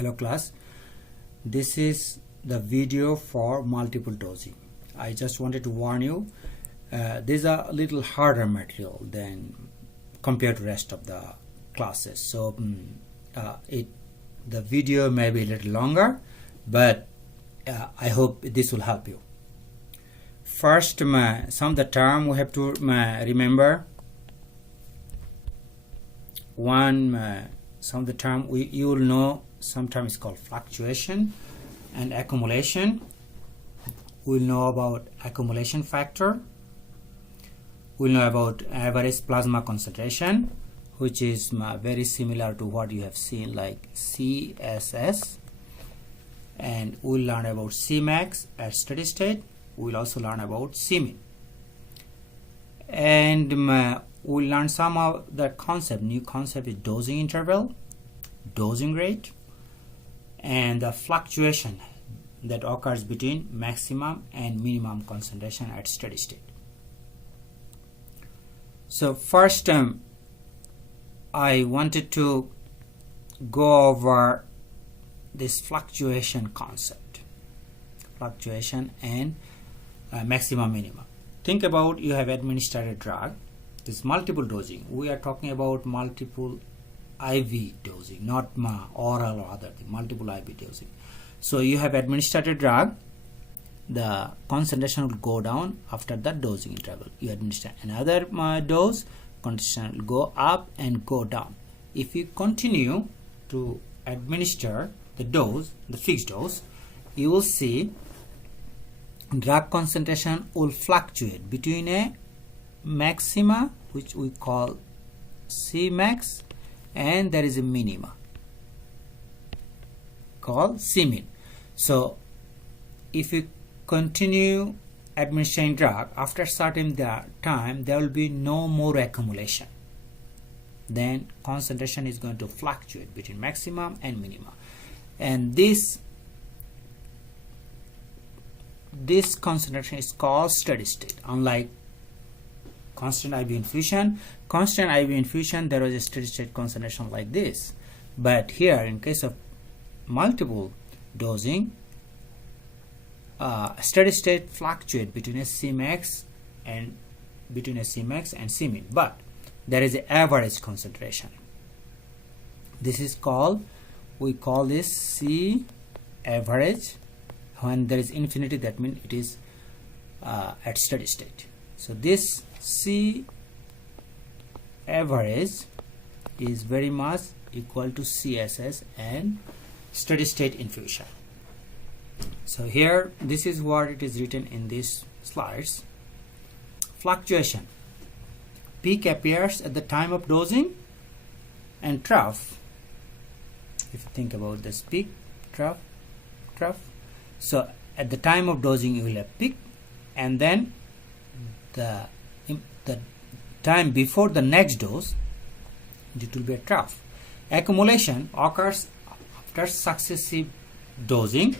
Hello class, this is the video for multiple dosing. I just wanted to warn you, these are a little harder material than compared to rest of the classes. So the video may be a little longer, but I hope this will help you. First, some of the term we have to remember. Some of the term you will know. Sometimes it's called fluctuation and accumulation. We'll know about accumulation factor. We'll know about average plasma concentration, which is very similar to what you have seen like CSS. And we'll learn about Cmax at steady state. We'll also learn about Cmin. And we'll learn some of the concept. New concept is dosing interval, dosing rate, and the fluctuation that occurs between maximum and minimum concentration at steady state. So first I wanted to go over this fluctuation concept, fluctuation and maximum minimum. Think about, you have administered a drug. This multiple dosing, we are talking about multiple IV dosing, not oral or other thing, multiple IV dosing. So you have administered a drug, the concentration will go down after that dosing interval. You administer another dose, concentration will go up and go down. If you continue to administer the dose, the fixed dose, you will see drug concentration will fluctuate between a maxima, which we call Cmax, and there is a minima called Cmin. So if you continue administering drug, after certain time there will be no more accumulation. Then concentration is going to fluctuate between maximum and minimum. And this concentration is called steady state. Unlike constant IV infusion, there was a steady state concentration like this. But here, in case of multiple dosing, steady state fluctuate between a Cmax and Cmin. But there is an average concentration. This is called, we call this C average. When there is infinity, that means it is at steady state. So this C average is very much equal to CSS and steady state infusion. So here, this is what it is written in these slides. Fluctuation. Peak appears at the time of dosing, and trough, if you think about this peak, trough. So at the time of dosing you will have peak, and then the time before the next dose it will be a trough. Accumulation occurs after successive dosing,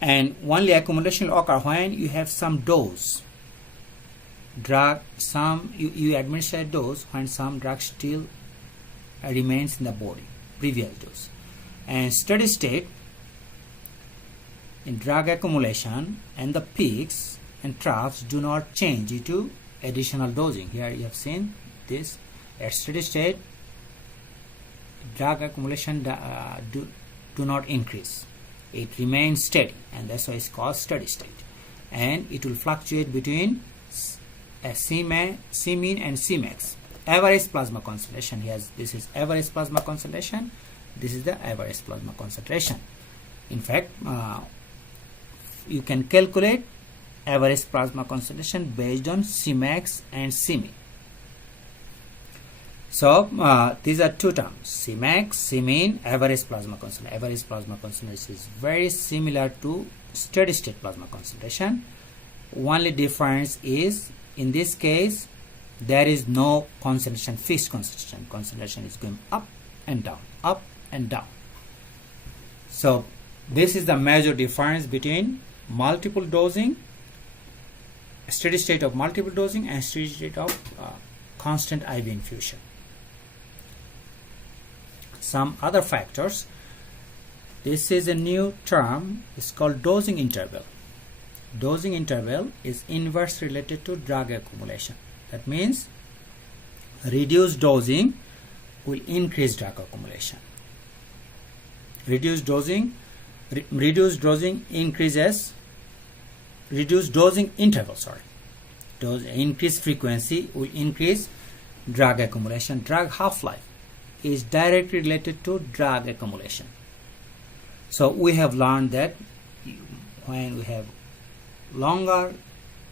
and only accumulation will occur when you have some dose drug, you administer a dose when some drug still remains in the body, previous dose. And steady state in drug accumulation, and the peaks and troughs do not change due to additional dosing. Here you have seen this. At steady state, drug accumulation do not increase. It remains steady, and that's why it's called steady state. And it will fluctuate between Cmin and Cmax. Average plasma concentration. This is average plasma concentration. This is the average plasma concentration. In fact, you can calculate average plasma concentration based on Cmax and Cmin. So these are two terms: Cmax, Cmin, average plasma concentration. Average plasma concentration is very similar to steady state plasma concentration. Only difference is, in this case, there is no concentration, fixed concentration. Concentration is going up and down, up and down. So this is the major difference between multiple dosing, steady state of multiple dosing, and steady state of constant IV infusion. some other factors. This is a new term. It's called dosing interval. Dosing interval is inverse related to drug accumulation. That means reduced dosing will increase drug accumulation. Reduced dosing increases. Reduced dosing interval, increased frequency will increase drug accumulation. Drug half-life is directly related to drug accumulation. So we have learned that when we have longer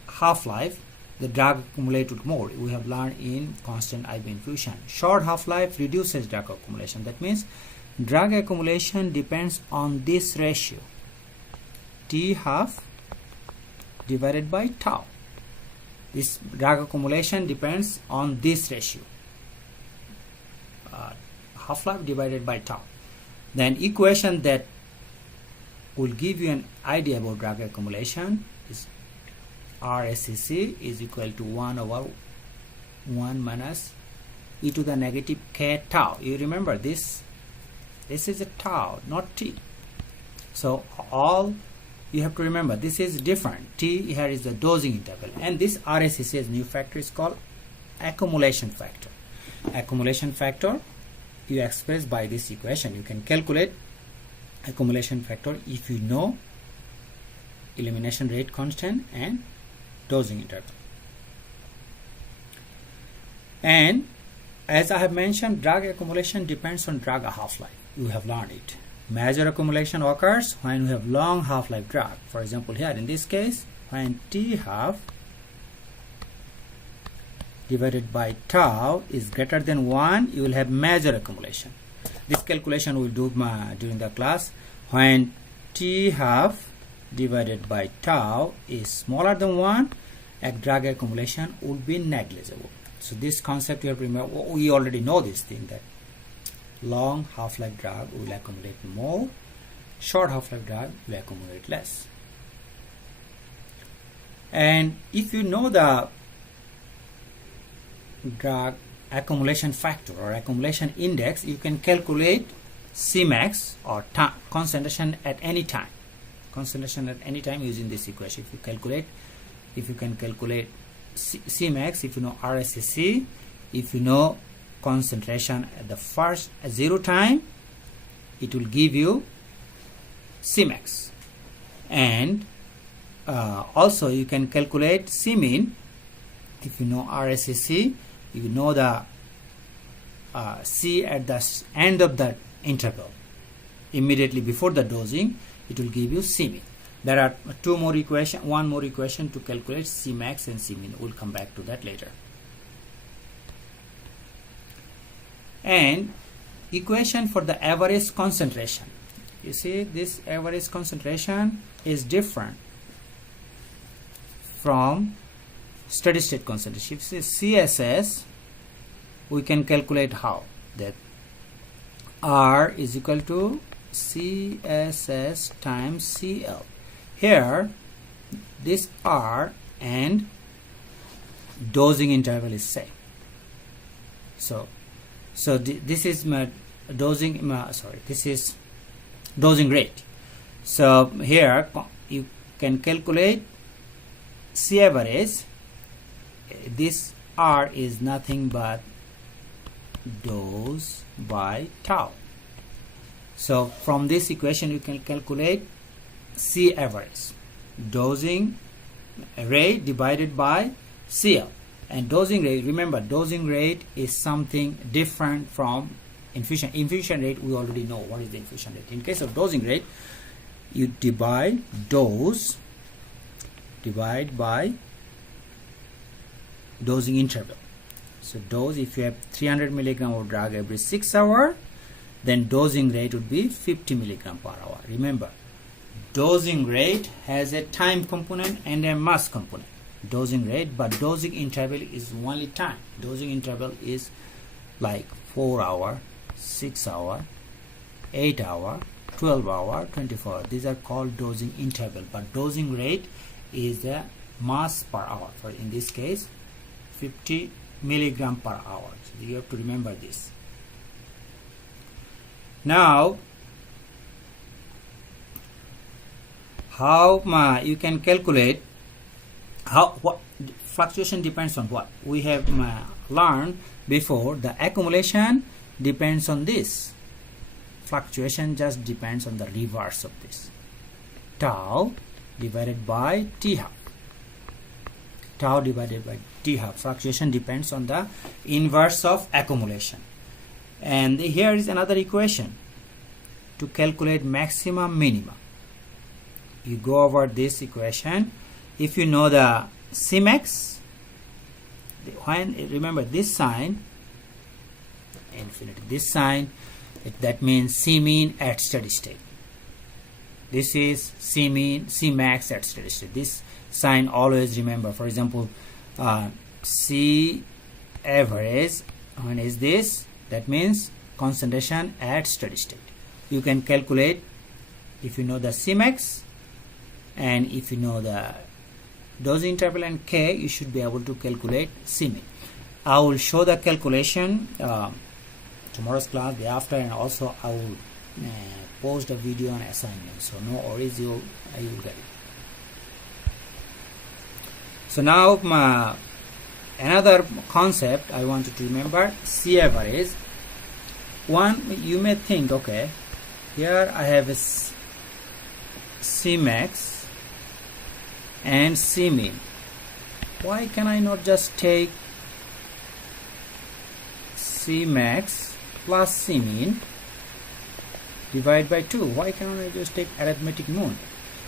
half-life, the drug accumulated more. We have learned in constant IV infusion. Short half-life reduces drug accumulation. That means drug accumulation depends on this ratio, T half divided by tau. This drug accumulation depends on this ratio, half-life divided by tau. Then equation that will give you an idea about drug accumulation is RSCC is equal to 1 over 1 minus e to the negative k tau. You remember this is a tau, not t. So all you have to remember, this is different. T here is the dosing interval, and this RSCC's new factor is called accumulation factor. Accumulation factor you express by this equation. You can calculate accumulation factor if you know elimination rate constant and dosing interval. And as I have mentioned, drug accumulation depends on drug half-life. You have learned it. Major accumulation occurs when we have long half-life drug. For example, here in this case, when T half divided by tau is greater than 1, you will have major accumulation. This calculation we will do during the class. When T half divided by tau is smaller than 1, drug accumulation would be negligible. So this concept you have to remember. We already know this thing, that long half-life drug will accumulate more, short half-life drug will accumulate less. And if you know the drug accumulation factor or accumulation index, you can calculate Cmax or concentration at any time. Concentration at any time using this equation. If you can calculate Cmax, if you know RSCC, if you know concentration at the first 0 time, it will give you Cmax. And also you can calculate Cmean. If you know RSCC, you know the C at the end of the interval immediately before the dosing, it will give you Cmean. There are one more equation to calculate Cmax and Cmean. We'll come back to that later. And equation for the average concentration. You see, this average concentration is different from steady state concentration. If it's CSS, we can calculate how? That R is equal to CSS times CL. Here, this R and dosing interval is same. So this is my dosing. This is dosing rate. So here you can calculate C average. This R is nothing but dose by tau. So from this equation you can calculate C average, dosing rate divided by CL. And dosing rate, remember, dosing rate is something different from infusion. Infusion rate, we already know what is the infusion rate. In case of dosing rate, you divide dose divide by dosing interval. So dose, if you have 300 milligram of drug every 6 hours, then dosing rate would be 50 milligram per hour. Remember, dosing rate has a time component and a mass component. Dosing rate, but dosing interval is only time. Dosing interval is like 4 hour, 6 hour, 8 hour, 12 hour, 24 hour. These are called dosing interval, but dosing rate is the mass per hour. For in this case, 50 milligram per hour. So you have to remember this. Now, how you can calculate what fluctuation depends on what we have learned before. The accumulation depends on this. Fluctuation just depends on the reverse of this. Tau divided by T half. Tau divided by T half. Fluctuation depends on the inverse of accumulation. And here is another equation to calculate maximum minimum. You go over this equation. If you know the Cmax, remember this sign, infinity, this sign, that means C mean at steady state. This is C mean, C max at steady state. This sign always remember. For example, C average, when is this? That means concentration at steady state. You can calculate if you know the Cmax, and if you know the dosing interval and K, you should be able to calculate C mean. I will show the calculation tomorrow's class, day after, and also I will post a video on assignment. So no worries, you will get it. So now another concept I wanted to remember, C average. One, you may think, okay, here I have a C max and C mean. Why can I not just take C max plus C mean divide by 2? Why can't I just take arithmetic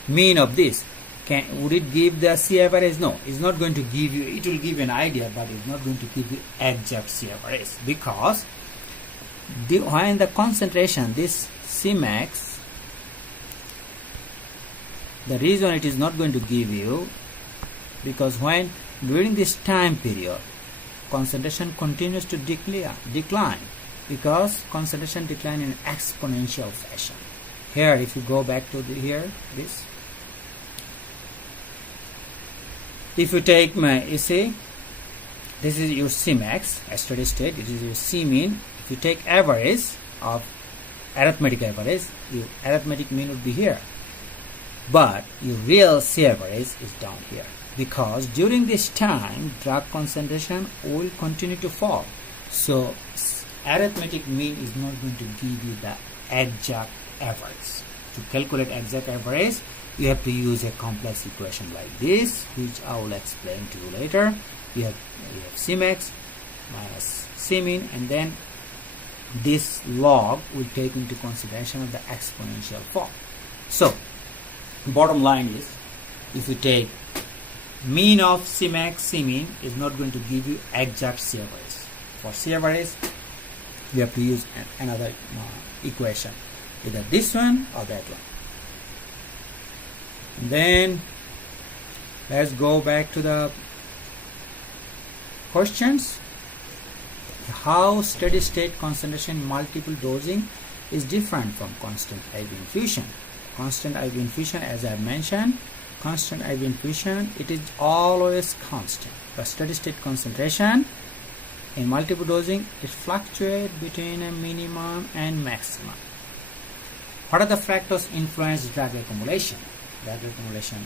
mean of this? Would it give the C average? No, it's not going to give you. It will give you an idea, but it's not going to give you exact C average, because when the concentration, this C max, the reason it is not going to give you, because when during this time period concentration continues to decline, because concentration decline in exponential fashion. Here, if you go back to this, if you take you see, this is your C max at steady state, it is your C mean. If you take average of arithmetic average, your arithmetic mean would be here, but your real C average is down here, because during this time drug concentration will continue to fall. So arithmetic mean is not going to give you the exact average. To calculate exact average, you have to use a complex equation like this, which I will explain to you later. You have Cmax minus C mean, and then this log will take into consideration of the exponential fall. So bottom line is, if you take mean of Cmax, C mean is not going to give you exact C average. For C average, you have to use another equation, either this one or that one. And then let's go back to the questions. How steady state concentration multiple dosing is different from constant IV infusion. Constant IV infusion, as I mentioned, constant IV infusion, it is always constant. The steady state concentration in multiple dosing, it fluctuates between a minimum and maximum. What are the factors influence drug accumulation? Drug accumulation,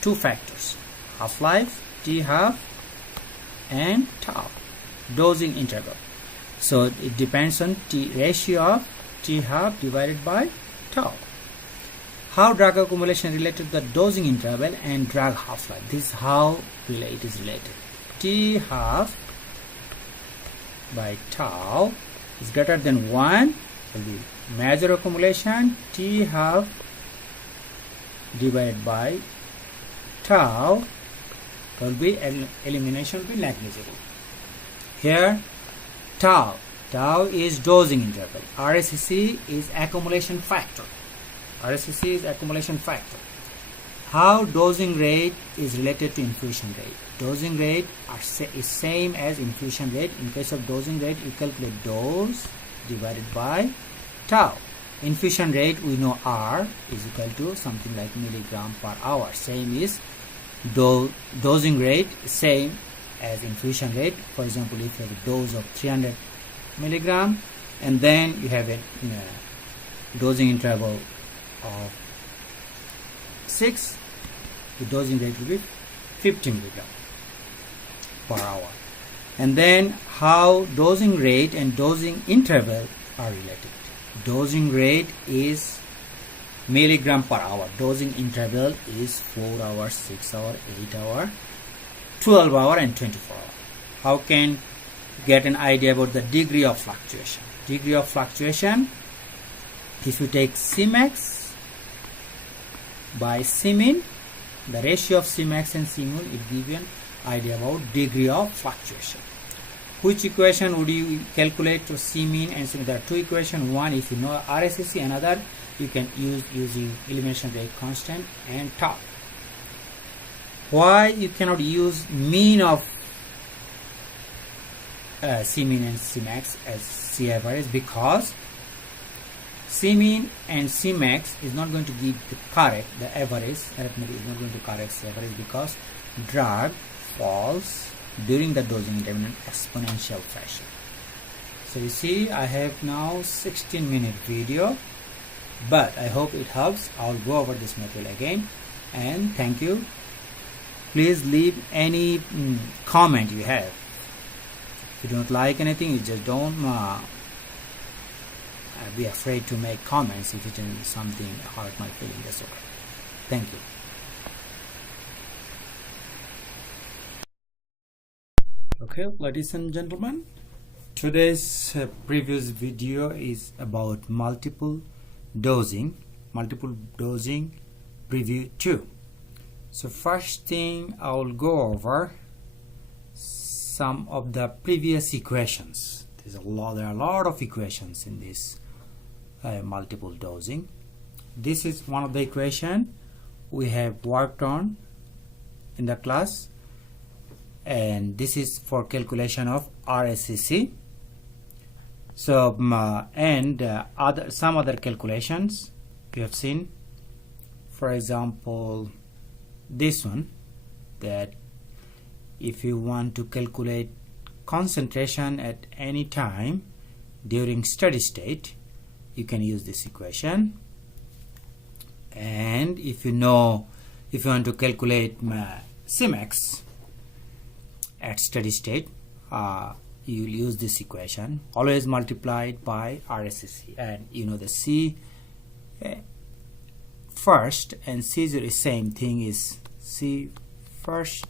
two factors: half-life, T half, and tau, dosing interval. So it depends on ratio of T half divided by tau. How drug accumulation related to the dosing interval and drug half-life. This is how it is related. T half by tau is greater than 1 will be major accumulation. T half divided by tau will be elimination, will be negligible. Here tau is dosing interval. RSCC is accumulation factor. RSCC is accumulation factor. How dosing rate is related to infusion rate. Dosing rate is same as infusion rate. In case of dosing rate, you calculate dose divided by tau. Infusion rate, we know R is equal to something like milligram per hour. Same is dosing rate, same as infusion rate. For example, if you have a dose of 300 milligram, and then you have a dosing interval of 6. The dosing rate will be 15 mg per hour. And then how dosing rate and dosing interval are related. Dosing rate is milligram per hour. Dosing interval is 4 hours, 6 hour, 8 hour, 12 hour and 24 hour. How can you get an idea about the degree of fluctuation? Degree of fluctuation, if you take Cmax by Cmin, the ratio of Cmax and Cmin, it gives you an idea about degree of fluctuation. Which equation would you calculate for Cmin and Cmin? There are two equations. One, if you know RSSC, another you can use using elimination rate constant and tau. Why you cannot use mean of Cmin and Cmax as C average? Because Cmin and Cmax is not going to give the correct, the average, arithmetic is not going to correct C average, because drug falls during the dosing interval in exponential fashion. So you see, I have now 16-minute video, but I hope it helps. I'll go over this material again, and thank you. Please leave any comment you have. If you don't like anything, you just don't be afraid to make comments. If it is something hurt my feeling, that's okay. Thank you. Okay, ladies and gentlemen, today's previous video is about multiple dosing preview 2. So first thing, I will go over some of the previous equations. There are a lot of equations in this multiple dosing. This is one of the equation we have worked on in the class, and this is for calculation of RSSC. So some other calculations you have seen. For example, this one, that if you want to calculate concentration at any time during steady state, you can use this equation. And if you want to calculate Cmax at steady state, you will use this equation, always multiplied by RSSC, and you know the C first and C0 is same thing, is C first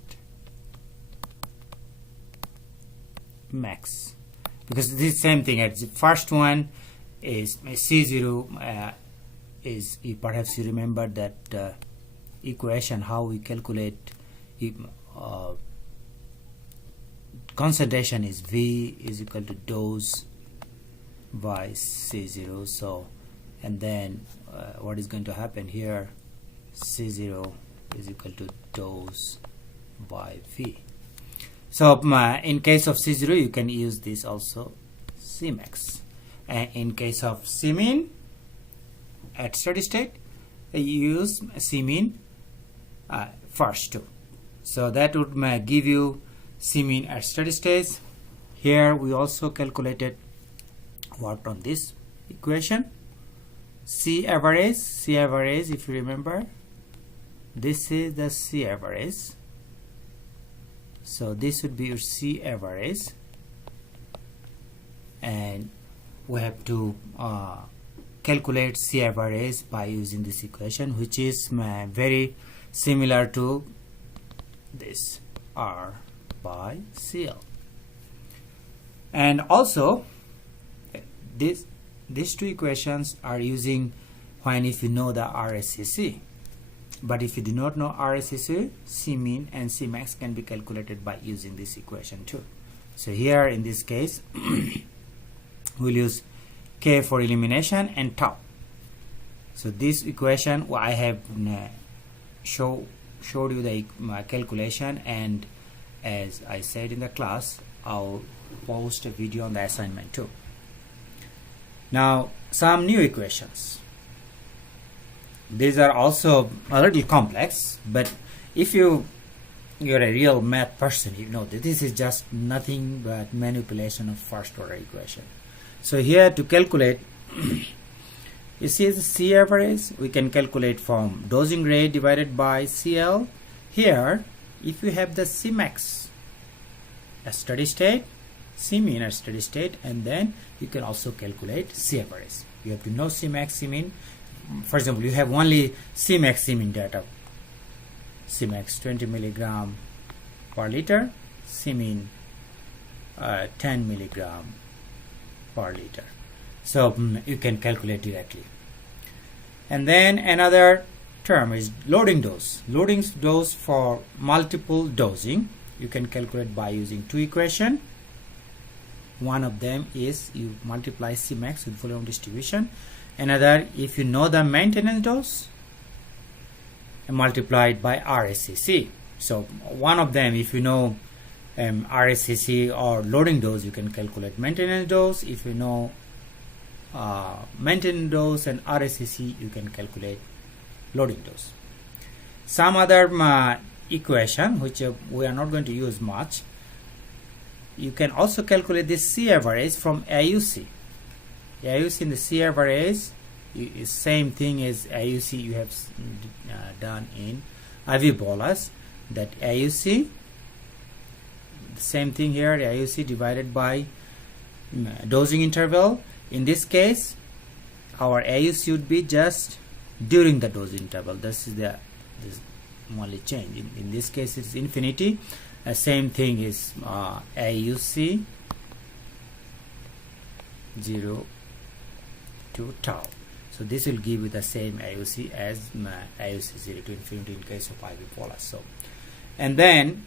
max, because this is same thing. At the first one is C0 is, perhaps you remember that equation, how we calculate concentration is V is equal to dose by C0. So, and then what is going to happen here, C0 is equal to dose by V. So in case of C0, you can use this also, Cmax. And in case of Cmin at steady state, you use Cmin first too. So that would give you Cmin at steady state. Here we also worked on this equation. C average, if you remember, this is the C average. So this would be your C average, and we have to calculate C average by using this equation, which is very similar to this, R by CL. And also these two equations are using when if you know the RSSC. But if you do not know RSSC, Cmin and Cmax can be calculated by using this equation too. So here in this case, we'll use K for elimination and tau. So this equation, I have showed you the calculation, and as I said in the class, I'll post a video on the assignment too. Now some new equations. These are also a little complex, but if you're a real math person, you know that this is just nothing but manipulation of first order equation. So here to calculate, you see the C average, we can calculate from dosing rate divided by CL. Here, if you have the Cmax at steady state, C mean at steady state, and then you can also calculate C average. You have to know Cmax, C mean. For example, you have only Cmax, C mean data. Cmax 20 milligram per liter, C mean 10 milligram per liter. So you can calculate directly. And then another term is loading dose. Loading dose for multiple dosing, you can calculate by using two equations. One of them is you multiply Cmax with volume distribution. Another, if you know the maintenance dose, multiplied by RSCC. So one of them, if you know RSCC or loading dose, you can calculate maintenance dose. If you know maintenance dose and RSCC, you can calculate loading dose. Some other equation which we are not going to use much, you can also calculate this C average from AUC. AUC in the C average is same thing as AUC you have done in IV bolus. That AUC, the same thing here, AUC divided by dosing interval. In this case, our AUC would be just during the dose interval. This is the only change. In this case, it's infinity. Same thing is AUC 0 to tau. So this will give you the same AUC as AUC 0 to infinity in case of IV bolus. So, and then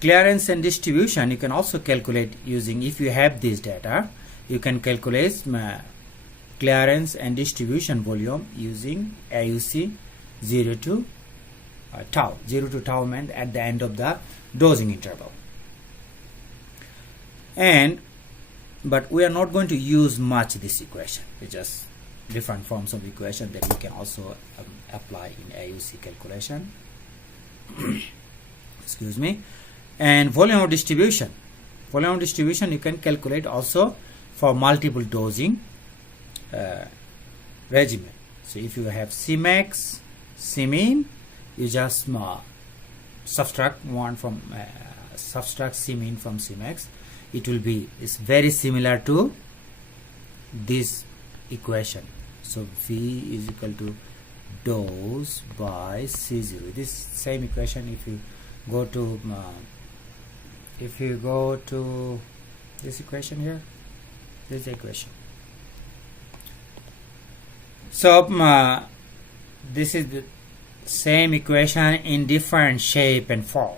clearance and distribution you can also calculate using, if you have this data, you can calculate clearance and distribution volume using AUC 0 to tau. 0 to tau meant at the end of the dosing interval. But we are not going to use much this equation. It's just different forms of equation that we can also apply in AUC calculation. Excuse me. And volume of distribution. Volume of distribution you can calculate also for multiple dosing regimen. So if you have Cmax, Cmean, you just subtract Cmean from Cmax. It will be, it's very similar to this equation. So V is equal to dose by C0. This same equation, if you go to this equation here, this is the equation. So this is the same equation in different shape and form.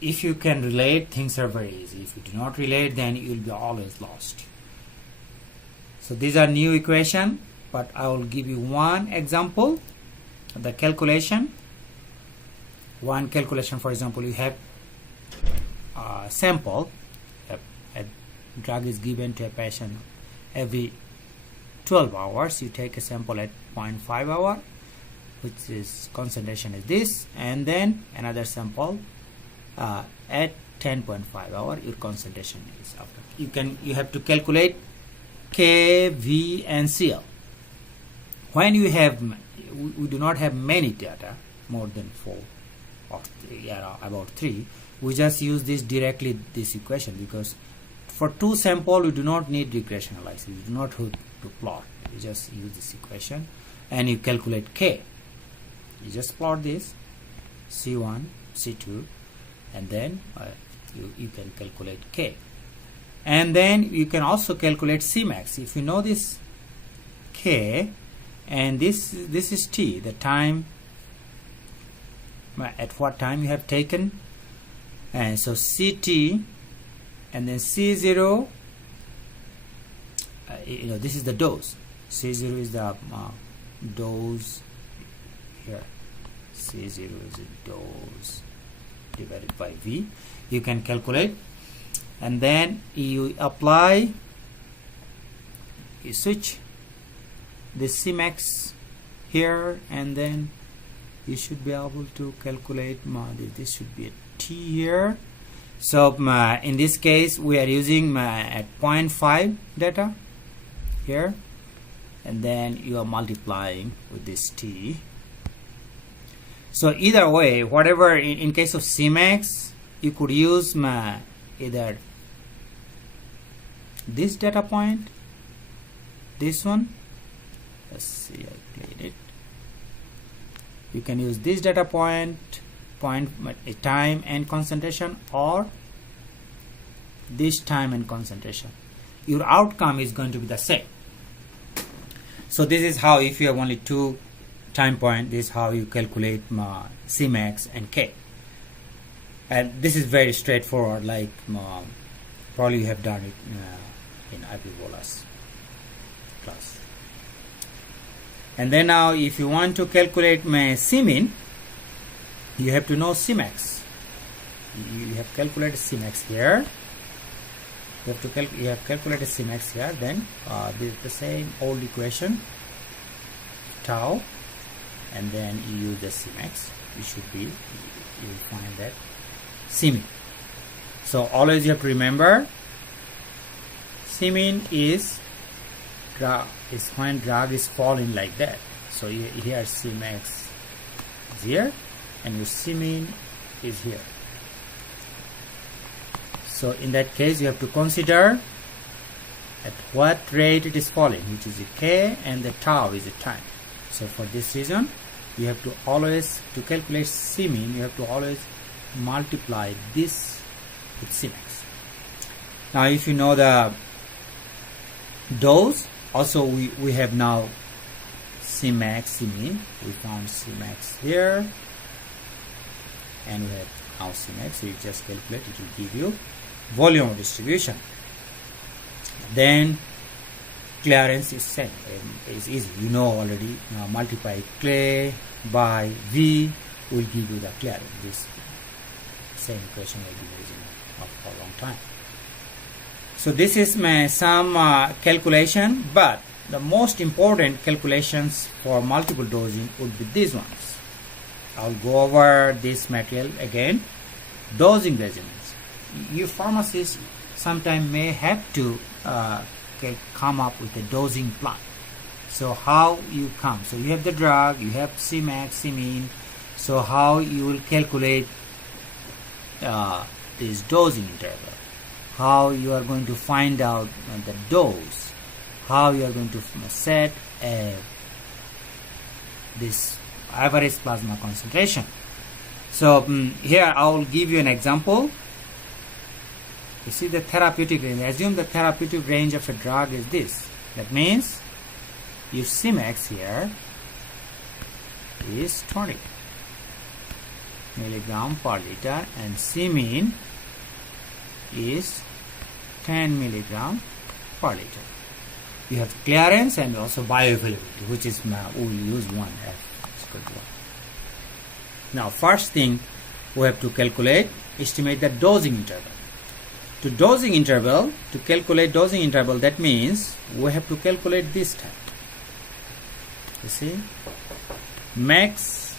If you can relate, things are very easy. If you do not relate, then you will be always lost. So these are new equation, but I will give you one example of the calculation. One calculation, for example, you have a sample. A drug is given to a patient every 12 hours. You take a sample at 0.5 hour, which is concentration is this, and then another sample at 10.5 hour, your concentration is after. You have to calculate K, V, and CL. When you have, we do not have many data, more than 4 or about 3. We just use this directly, this equation, because for 2 sample we do not need regression analysis. You do not have to plot. You just use this equation and you calculate K. You just plot this C1, C2, and then you can calculate K. And then you can also calculate Cmax. If you know this K, and this is T, the time, at what time you have taken, and so CT, and then C0, this is the dose. C0 is the dose here. C0 is the dose divided by V. You can calculate, and then you apply, you switch the Cmax here, and then you should be able to calculate, this should be a T here, So in this case we are using at 0.5 data here, and then you are multiplying with this t. So either way, whatever, in case of Cmax, you could use either this data point, this one, let's see, I played it. You can use this data point, time and concentration, or this time and concentration. Your outcome is going to be the same. So this is how, if you have only two time point, this is how you calculate Cmax and K. And this is very straightforward, like probably you have done it in Ibola's class. And then now if you want to calculate Cmin, you have to know Cmax. You have calculated Cmax here. You have calculated Cmax here. Then this is the same old equation, tau, and then you use the Cmax. You will find that Cmin. So always you have to remember, Cmin is when drag is falling like that. So here Cmax is here, and your Cmin is here. So in that case, you have to consider at what rate it is falling, which is the K, and the tau is the time. So for this reason, you have to always, to calculate Cmin, you have to always multiply this with Cmax. Now if you know the dose, also we have now Cmax, Cmin. We found Cmax there, and we have now Cmax. So you just calculate, it will give you volume of distribution. Then clearance is same, is easy. You know already. Multiply K by V will give you the clearance. This same equation will be using for a long time. So this is some calculation, but the most important calculations for multiple dosing would be these ones. I'll go over this material again. Dosing regimens. You pharmacists sometimes may have to come up with a dosing plan. So how you come? So you have the drug, you have Cmax, Cmin. So how you will calculate this dosing interval? How you are going to find out the dose? How you are going to set this average plasma concentration? So here I will give you an example. You see the therapeutic range. Assume the therapeutic range of a drug is this. That means your Cmax here is 20 milligram per liter, and Cmin is 10 milligram per liter. You have clearance and also bioavailability, which is we will use 1 F. Now first thing we have to calculate, estimate the dosing interval. To calculate dosing interval, that means we have to calculate this type. You see, max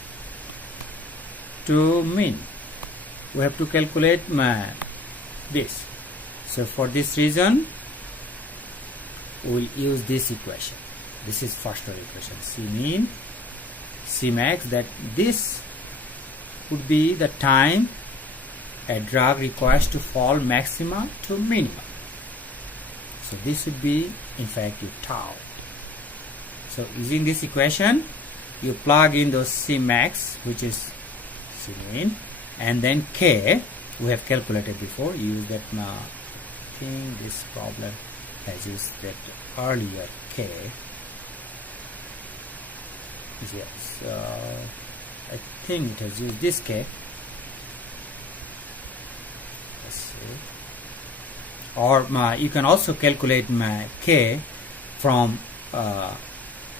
to min. We have to calculate this. So for this reason, we will use this equation. This is first order equation. Cmin, Cmax. That this would be the time a drug requires to fall maxima to minimum. So this would be in fact your tau. So using this equation, you plug in those Cmax, which is Cmin, and then K we have calculated before. Use that. I think this problem has used that earlier K. Yes, I think it has used this K. Or you can also calculate K from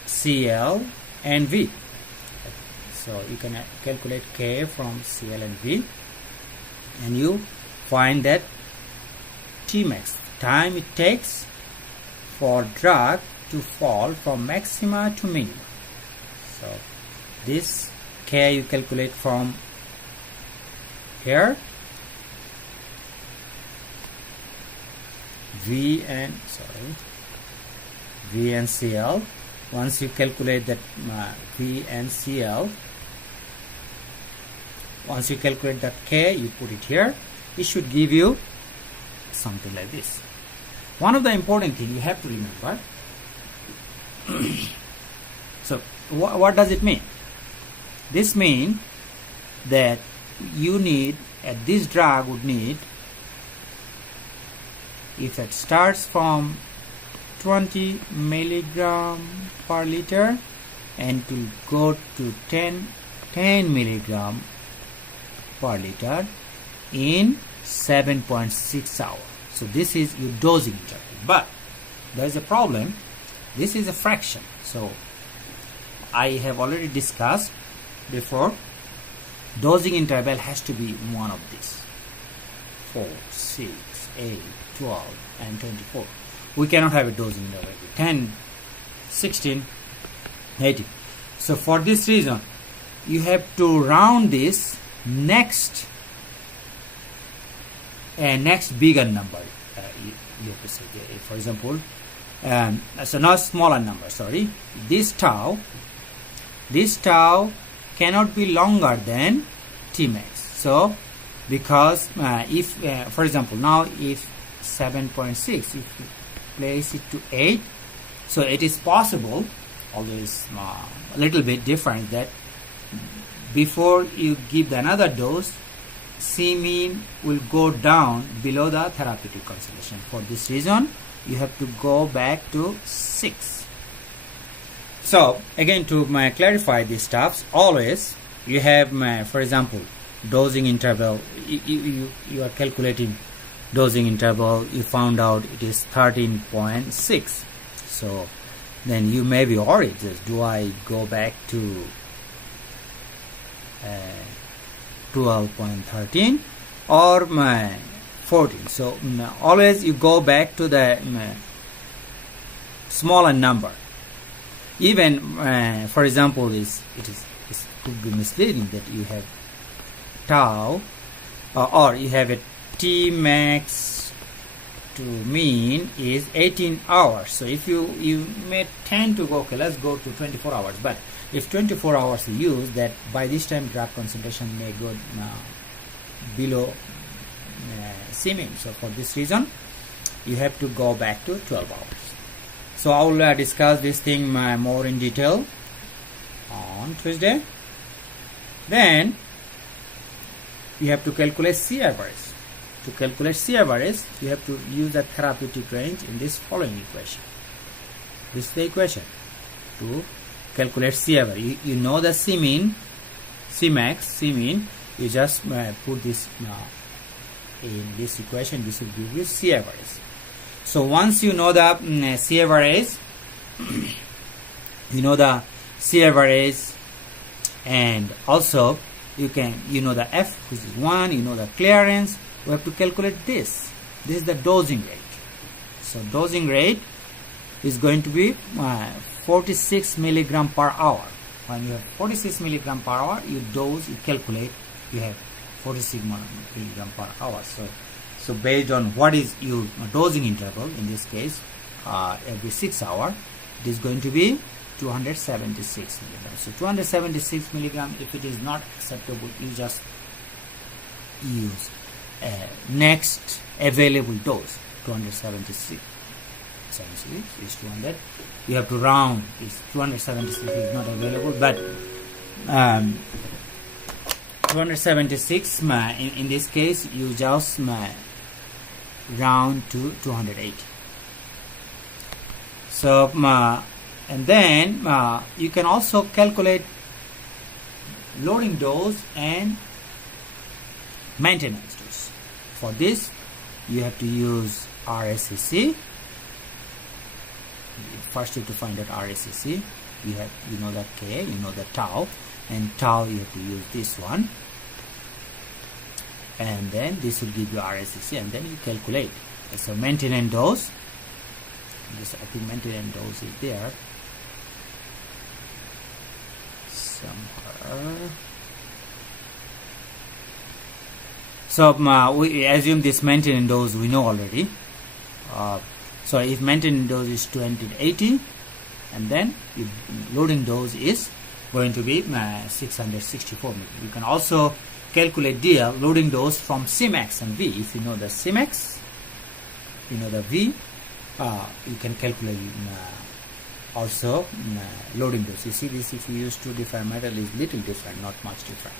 Cl and V. So you can calculate K from Cl and V, and you find that Tmax, time it takes for drug to fall from maxima to minima. So this K you calculate from here, VNCL. Once you calculate that VNCL, once you calculate that K, you put it here, it should give you something like this. One of the important things you have to remember, so what does it mean? This means that you need, this drug would need, if it starts from 20 milligram per liter and to go to 10 milligram per liter in 7.6 hours. So this is your dosing interval. But there is a problem. This is a fraction. So I have already discussed before, dosing interval has to be one of these: 4, 6, 8, 12 and 24. We cannot have a dosing interval 10, 16, 18. So for this reason, you have to round this next bigger number. You have to say, for example, so not smaller number, sorry, this tau cannot be longer than Tmax. So because if for example, now if 7.6, if you place it to 8, so it is possible, although it's a little bit different, that before you give another dose, C mean will go down below the therapeutic concentration. For this reason, you have to go back to 6. So again, to clarify these stuffs, always you have, for example, dosing interval. You are calculating dosing interval. You found out it is 13.6. So then you may be worried, just do I go back to 12.13 or 14? So always you go back to the smaller number. Even for example, it could be misleading that you have tau or you have a T max to mean is 18 hours. So if you may tend to go, okay, let's go to 24 hours. But if 24 hours is used, that by this time drug concentration may go below C mean. So for this reason, you have to go back to 12 hours. So I will discuss this thing more in detail on Tuesday. Then you have to calculate C average. To calculate C average, you have to use the therapeutic range in this following equation. This is the equation to calculate C average. You know the C mean, C max, C mean. You just put this in this equation. This will give you C average. So once you know the C average, you know the C average, and also you know the F, which is 1. You know the clearance. We have to calculate this. This is the dosing rate. So dosing rate is going to be 46 milligram per hour. When you have 46 milligram per hour, you dose, you calculate, you have 46 milligram per hour. So based on what is your dosing interval, in this case, every 6 hours, it is going to be 276 milligrams. So 276 milligram, if it is not acceptable, you just use next available dose. 276 is 200. You have to round. Is 276 is not available, but 276 in this case you just round to 280. So and then you can also calculate loading dose and maintenance dose. For this, you have to use RSCC. First, you have to find out RSCC. You know the K, you know the tau, and tau you have to use this one. And then this will give you RSCC, and then you calculate. So maintenance dose. This, I think maintenance dose is there somewhere. So we assume this maintenance dose we know already. if maintenance dose is 280, and then loading dose is going to be 664 mg. You can also calculate the loading dose from Cmax and V. If you know the Cmax, you know the V, you can calculate also loading dose. You see this, if you use two different metal, is little different, not much different.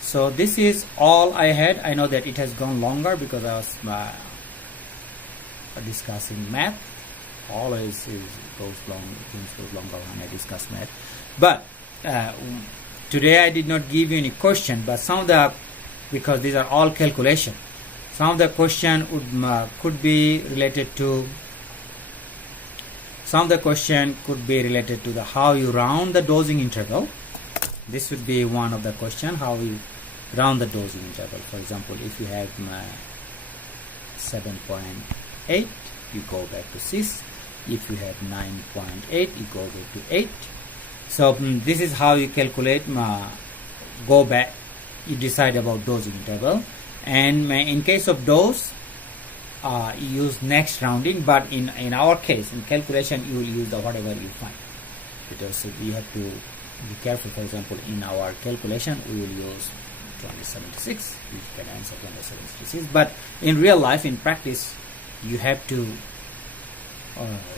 So this is all I had. I know that it has gone longer because I was discussing math. Always goes long, things goes longer when I discuss math. But today I did not give you any question, but some of the, because these are all calculation, some of the question could be related to the how you round the dosing interval. This would be one of the question, how you round the dosing interval. For example, if you have 7.8, you go back to 6. If you have 9.8, you go back to 8. So this is how you calculate, go back, you decide about dosing interval. And in case of dose, you use next rounding, but in our case, in calculation, you will use the whatever you find, because you have to be careful. For example, in our calculation, we will use 276. You can answer 276, but in real life, in practice, you have to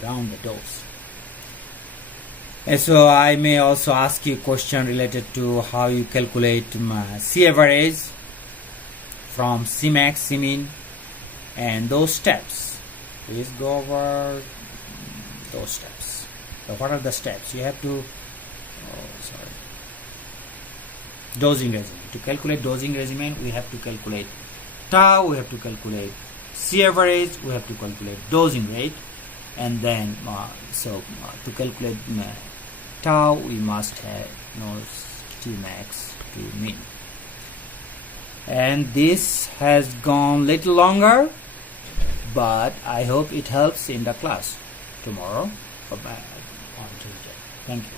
round the dose. And so I may also ask you a question related to how you calculate C average from Cmax, Cmin, and those steps. Please go over those steps. So what are the steps? You have to, dosing regimen. To calculate dosing regimen, we have to calculate tau, we have to calculate C average, we have to calculate dosing rate, and then to calculate tau, we must have Tmax to min. And this has gone little longer, but I hope it helps in the class tomorrow on Tuesday. Thank you.